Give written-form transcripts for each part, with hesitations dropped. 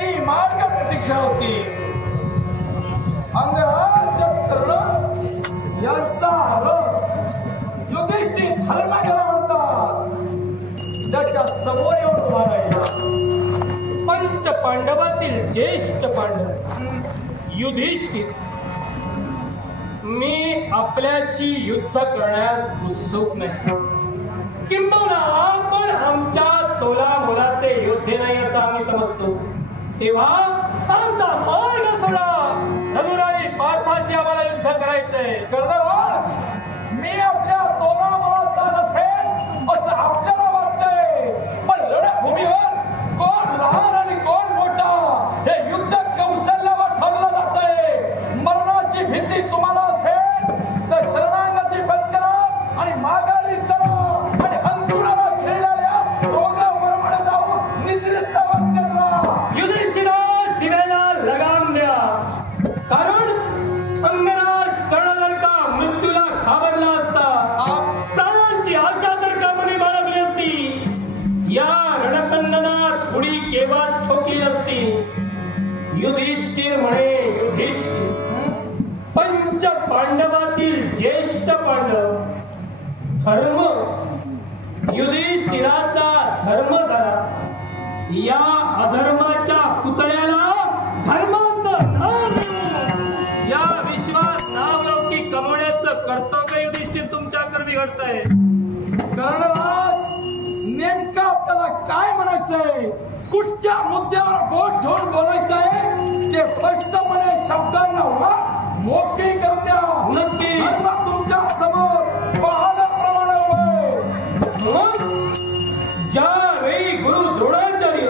त्याची मार्ग प्रतीक्षा होती. अंगराज कर्ण यांचा युधिष्ठिर धर्म गेला म्हणतात. त्याच्या समोर येऊन उभा राहिला. पंच पांडवातील ज्येष्ठ पांडव युधिष्ठिर, मी आपल्याशी युद्ध करण्यास उत्सुक नाही. किंबहुना आपण आमच्या तोला मोलाचे योद्धे नाही असं आम्ही समजतो. तेव्हा आमचा मार्ग सोडा. रघुराई पार्थाशी आम्हाला युद्ध करायचंय. कर्णराज, मी आपल्या तोला मोलाचा नसेल असं आपल्याला वाटतंय, पण रणभूमीवर कोण लहान आणि कोण मोठा हे युद्ध कौशल्यावर ठरलं जातंय. मरणाची भीती तुम्हाला असेल तर शरणागती पत्करा आणि माघारी चला आणि अंतुराला खेळलेल्या रोगाप्रमाणे जाऊन निद्रिस्त करा. युधिष्ठिरा, जिभेला लगाम द्या. कारण अंगराज कर्ण जर का मृत्यूला घाबरला असता, प्राणांची आशा जर का मनी बाळगली असती, या रणकंदनात उडी केव्हाच ठोकली नसती. युधिष्ठिर म्हणे, युधिष्ठिर पंच पांडवातील ज्येष्ठ पांडव, धर्म युधिष्ठिराचा धर्म झाला. या अधर्माच्या पुतळ्याला धर्माचं नाव देऊन या विश्वात नावलौकिक कमवण्याचं कर्तव्य युधिष्ठिर तुमच्याकडे बिघडतंय. कर्णराज, नेमकं आपल्याला काय म्हणायचंय, कुठच्या मुद्द्यावर बोट ठेवून बोलायचंय ते स्पष्टपणे शब्दांना मोकळी करून द्या. नक्की. धर्म तुमच्या समोर पहाडाप्रमाणे उभे. मग ज्यावेळी गुरु द्रोणाचार्य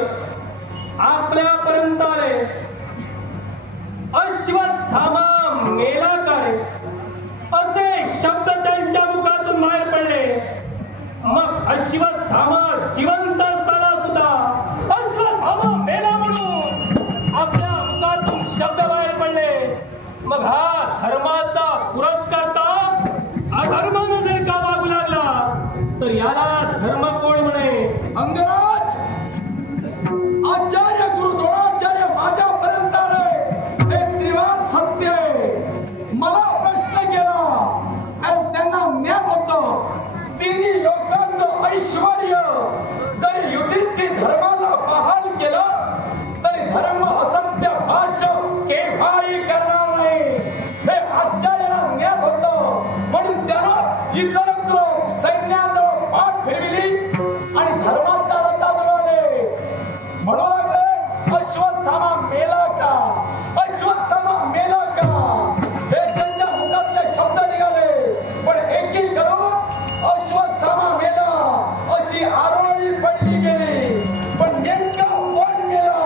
आपल्यापर्यंत आले, अश्वत्थामा मेला का रे असे शब्द त्यांच्या मुखातून बाहेर पडले. मग अश्वत्थामा जिवंत असताना सुद्धा अश्वत्थामा मेला म्हणून आपल्या मुखातून शब्द बाहेर पडले. मग हा धर्माचा पुरस्कर्ता अधर्मानं जर का वागू लागला तर याला धर्म कोण म्हणे? अंगराज, आचार्य गुरु द्रोणाचार्य माझ्यापर्यंत आले हे त्रिवार सत्य आहे. मला प्रश्न केला आणि त्यांना ज्ञान होतं. तिन्ही लोकांचं ऐश्वर्य जरी युधिष्ठिर धर्माला बहाल केलं तरी धर्म असत्य भाष्य केव्हाही करणार नाही हे आचार्याला ज्ञान होतं. म्हणून त्यानं इतरत्र सैन्याजवळ पाठ फिरविली आणि धर्माच्या रथात उडवले. म्हणू लागले, अश्वत्थामा मेला का, अश्वत्थामा मेला का, हे त्यांच्या मुखातले शब्द निघाले. पण एकी करून अश्वत्थामा मेला अशी आरोळी पडली गेली. पण नेमका कोण मेला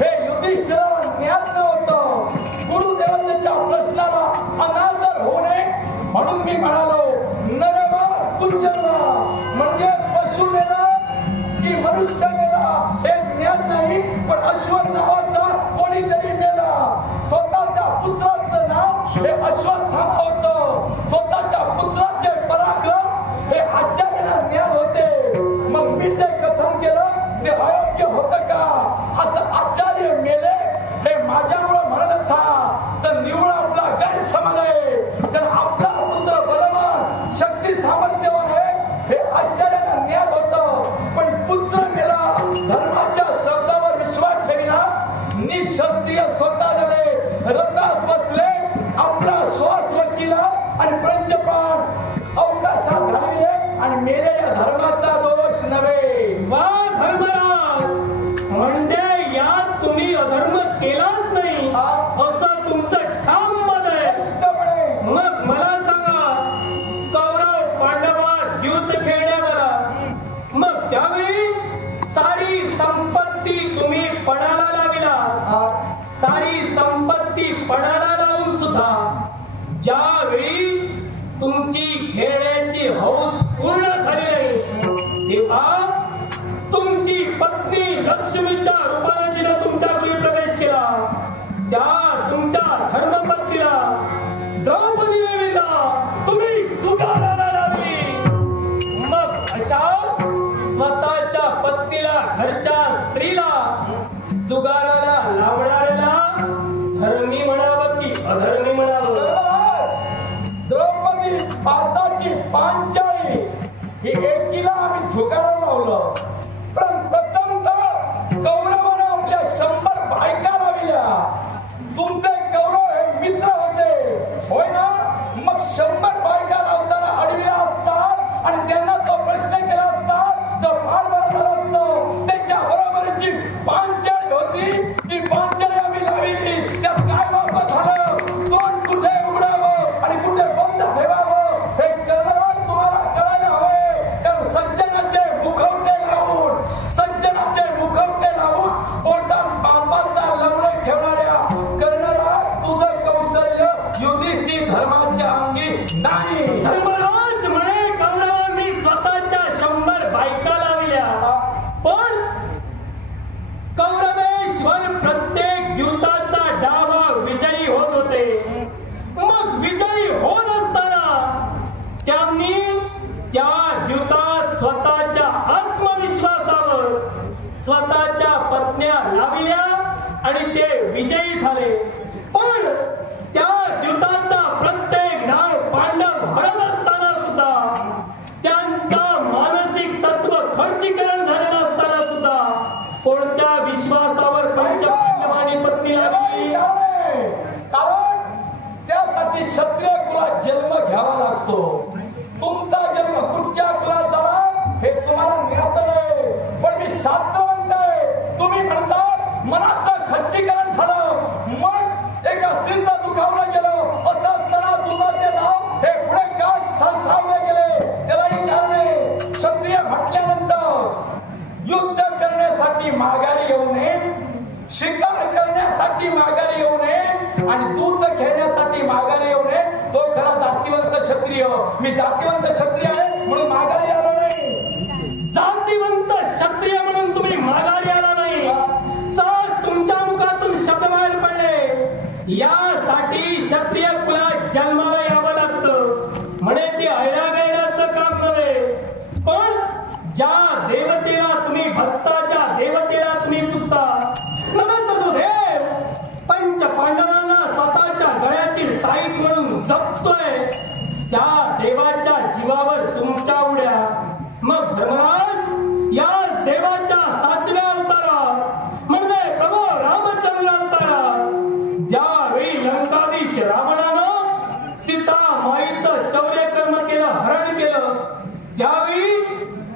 हे युधिष्ठिराला ज्ञात नव्हतं. गुरुदेवांच्या प्रश्नाला अनादर होऊ नये म्हणून मी म्हणालो, नरवा कुंजरवा म्हणजे पशु मेला की मनुष्य मेला हे ज्ञात नाही. पण अश्वत्थामाचा कोणीतरी मेला. स्वतःच्या पुत्राचं नाव हे अश्वत्थामा होतं. स्वतःच्या पुत्राचे पराक्रम हे आचार्याला ज्ञान होते. मग मी जे कथन केलं ते अयोग्य होतं का? आता आचार्य मेले हे माझ्यामुळे म्हणत असा तर निवड आपला गैरसमज आहे. तर आपला पुत्र बलवान शक्ती सामर्थ्यवान आहे हे आचार्याला ज्ञान होतं. पण पुत्र मेला धर्माच्या शब्दावर विश्वास ठेवला. निशस्त्रीय स्वतः झाले, रथात बसले, आपला श्वास वकिला आणि पंचप्राण अवकाशात घालविले आणि मेले. या धर्माचा दोष नव्हे. वा धर्मराज, म्हणजे यात तुम्ही अधर्म केलाच नाही असं तुमचं ठाम मत आहे. मग मला सांगा, कौरव पांडवात युद्ध खेळण्यात आला, मग त्यावेळी सारी संपत्ती तुम्ही पणाला लाविला. सारी संपत्ती पणाला लावून सुद्धा ज्यावेळी तुमची खेळण्याची हौस पूर्ण झाली नाही तेव्हा तुमची पत्नी लक्ष्मीच्या रूपाने जिने तुमच्या गृही प्रवेश केला त्या तुमच्या धर्मपत्नीला द्रौपदी देवीला तुम्ही जुगाराला लावली. मग अशा स्वतःच्या पत्नीला, घरच्या स्त्रीला जुगाराला पांचाळी ही एकीला आम्ही झुगारा लावलं. पण प्रथमतः कौरवानं आपल्या 100 बायका लाविल्या. तुमचे कौरव हे मित्र होते होय ना? मग 100 बायका लावताना अडविल्या असतात आणि त्यांना तो प्रश्न केला असतात तर फार बरं झालं असतं. त्यांच्या बरोबरची पांचाळी होती, ती पांचाळी आम्ही लाविली. त्यात काय वापर झालं? तोंड कुठे उघडावं आणि कुठे बंद ठेवावं हे करणं तुम्हाला कळायला हवंय. कारण सज्जनाचे मुखवटे लावून पोटात बापाचा लवणे ठेवणाऱ्या करणारा तुझं कौशल्य युधिष्ठिर धर्माच्या अंगी नाही. धर्मराज म्हणे कौरवांनी स्वतःच्या 100 बायका लाविल्या, पण कौरवेश्वर प्रत्येक युद्धाचा डावा विजयी होत होते. मग विजयी होत असताना त्यांनी त्या युद्धात स्वतःच्या आत्मविश्वासावर स्वतःच्या पत्न्या लाविल्या आणि ते विजयी झाले. पण त्या युद्धाचा प्रत्येक नाव पांडव हरत असताना सुद्धा, त्यांचा मानसिक तत्व खर्चीकरण झालेलं असताना सुद्धा कोणत्या विश्वासावर पंचपांडवांनी पत्नी लावली? कारण त्यासाठी क्षत्रिय कुलात जन्म घ्यावा लागतो. तुमचा जन्म कुठच्या कुलात झाला हे तुम्हाला ज्ञात नाही. पण मी शास्त्रवंत आहे. तुम्ही म्हणतात मनाचं खच्चीकरण झालं, मन एका स्त्रीचं दुखावलं गेलं. असं असताना दुधाचे नाव हे पुढे काय सरसावले गेले त्यालाही कारण आहे. क्षत्रिय म्हटल्यानंतर युद्ध करण्यासाठी माघारी येऊ नये, शिकार करण्यासाठी माघारी येऊ नये आणि दूध घेण्यासाठी माघारी येऊ नये. तो खरा जातीवंत क्षत्रिय. मी जातीवंत क्षत्रिय आहे म्हणून माघारी आलो नाही. जातीवंत क्षत्रिय म्हणून तुम्ही माघारी आला नाही. सर तुमच्या मुखातून शब्द बाहेर पडले. यासाठी क्षत्रिय कुलात जन्माला यावं लागतं. म्हणे ते ऐरागैराचं काम नव्हे. पण ज्या देवतेला तुम्ही भस्ताच्या देवतेला तुम्ही पुजता, नव्हे तर तो देव पंच पांडवांना स्वतःच्या गळ्यातील ताईत म्हणून जपतोय, त्या देवाच्या जीवावर तुमच्या उड्या. मग धर्मराज या देवाच्या 7व्या अवतारात म्हणजे प्रभू रामचंद्र अवतारात ज्यावेळी लंकाधीश रावणानं सीता माईचं चौर्यकर्म केलं, हरण केलं, त्यावेळी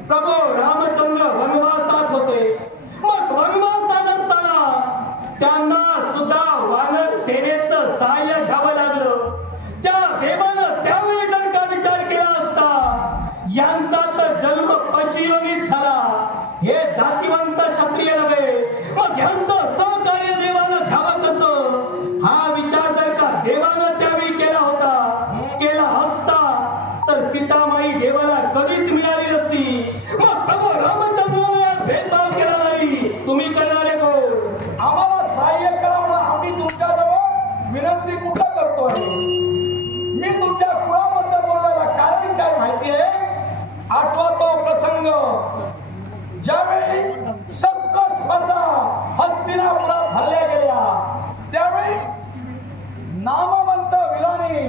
प्रभू रामचंद्र वनवासात होते. मग वनवासात असताना त्यांना सुद्धा वानर सेनेचं सहाय्य घ्यावं लागलं. त्या देवानं त्यावेळी जर का विचार केला असता यांचा तर जन्म पशुयोनीत झाला, हे जातीवंत क्षत्रिय नव्हे, मग यांचं सहकार्य देवानं घ्यावं कसं? हा विचार जर का देवानं त्यावेळी केला असता तर सीतामाई देवाला कधीच मिळाली नसती. मग प्रभू रामचंद्राने यात भेदभाव केला नाही. तुम्ही करणारे कोण? आम्हाला सहाय्य करा म्हणून आम्ही तुमच्याजवळ विनंती कुठं करतोय? मी तुमच्या कुळाबद्दल बोलायला कारण काय माहिती आहे? आठवा तो प्रसंग ज्यावेळी शस्त्र स्पर्धा हस्तिनापुरात भरल्या गेल्या, त्यावेळी नामवंत वीरांनी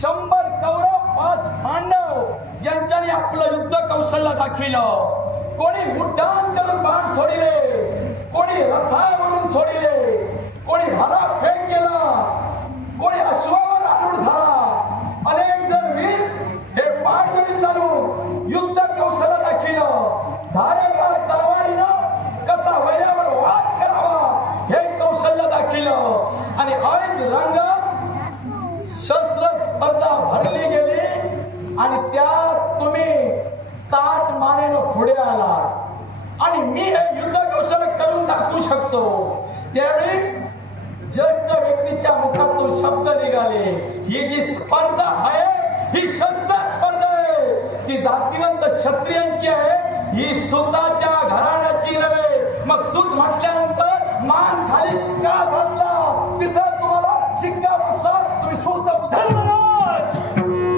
100 कौरव 5 पांडव यांच्यानी आपलं युद्ध कौशल्य दाखविलं. कोणी उड्डाण करून बाण सोडिले, कोणी रथावरून सोडिले, कोणी भाला फेक केला, कोणी अश्वावर आरूढ झाला. अनेक जण वीर हे पाठवणी चालून युद्ध कौशल्य दाखविलं. धारेदार तलवारीनं कसा वैऱ्यावर वार करावा हे कौशल्य दाखविलं. आणि ऐन रंगात शस्त्र स्पर्धा भरली गेली आणि त्यात तुम्ही ताट मानेनं पुढे आलात आणि मी हे युद्ध कौशल्य करून दाखवू शकतो. त्यावेळी ज्येष्ठ व्यक्तीच्या मुखातून शब्द निघाले, ही जी स्पर्धा आहे ही शस्त्र स्पर्धा आहे, ती जातीवंत क्षत्रियांची आहे, ही सुताच्या घराण्याची नव्हे. मग सूत म्हटल्यानंतर मान खाली का घातला? तिथं तुम्हाला शिक्का बसला. तुम्ही सूत धर्मराज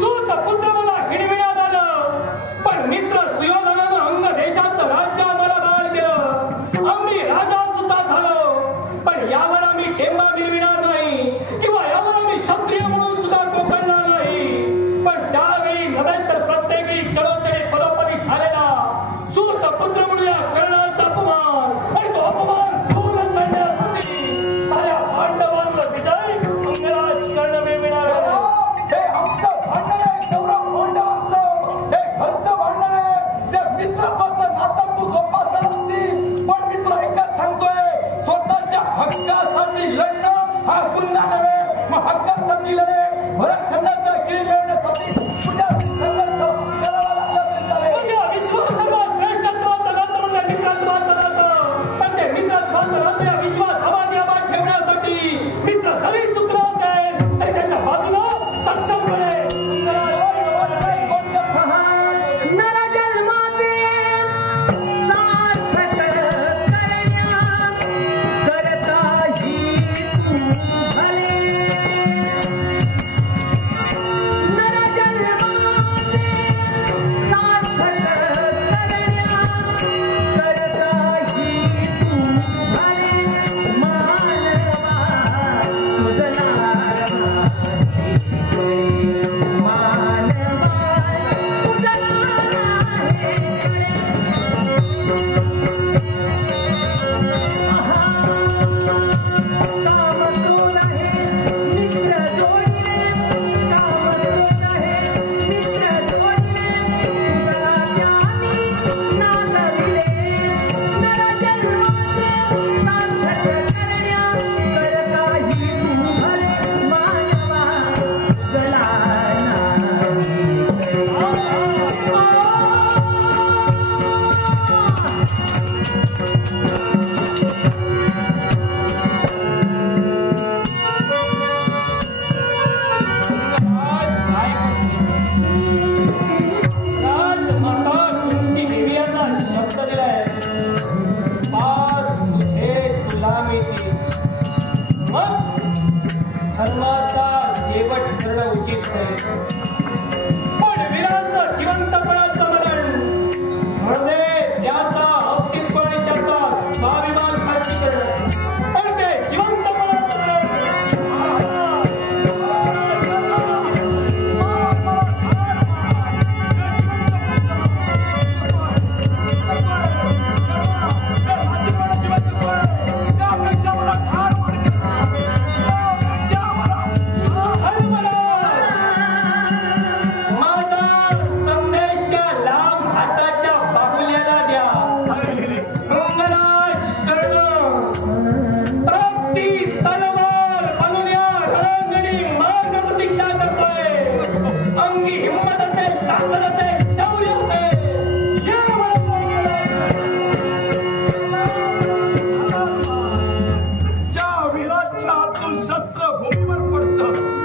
सूत पुत्र मला हिणविण्यात आलं, पण मित्र सुयोधनानं अंग देशाचं राज्य आम्हाला बहाल केलं. आम्ही राजा सुद्धा झालो, पण यावर आम्ही टेंबा मिळविणार नाही किंवा यावर आम्ही क्षत्रिय म्हणून सुद्धा कोकणणार नाही. पण त्यावेळी नव्हे हक्कासाठी लढणं हा गुन्हा नव्हे, मग हक्कासाठी लढे भरतखंडाचा किरी मिळवण्यासाठी तुझ्या संघर्ष करावा लागला तरी चालेल. विश्वास सर्वात श्रेष्ठत्वाचा नातं म्हणजे मित्रत्वाचं नातं, पण ते मित्रत्वाचं नातं या विश्वास अबाधियाबाद ठेवण्यासाठी मित्र जरी चुकला असेल तरी त्याच्या बाजूला सक्षमपणे धर्माचा शेवट करणं उचित नाही, पण वीराचं जिवंतपणाचं मरण म्हणजे त्याचा अस्तित्व आणि त्याचा स्वाभिमान खर्ची करणं, पण ते जिवंतपणाचं शस्त्र भूमीवर पडतं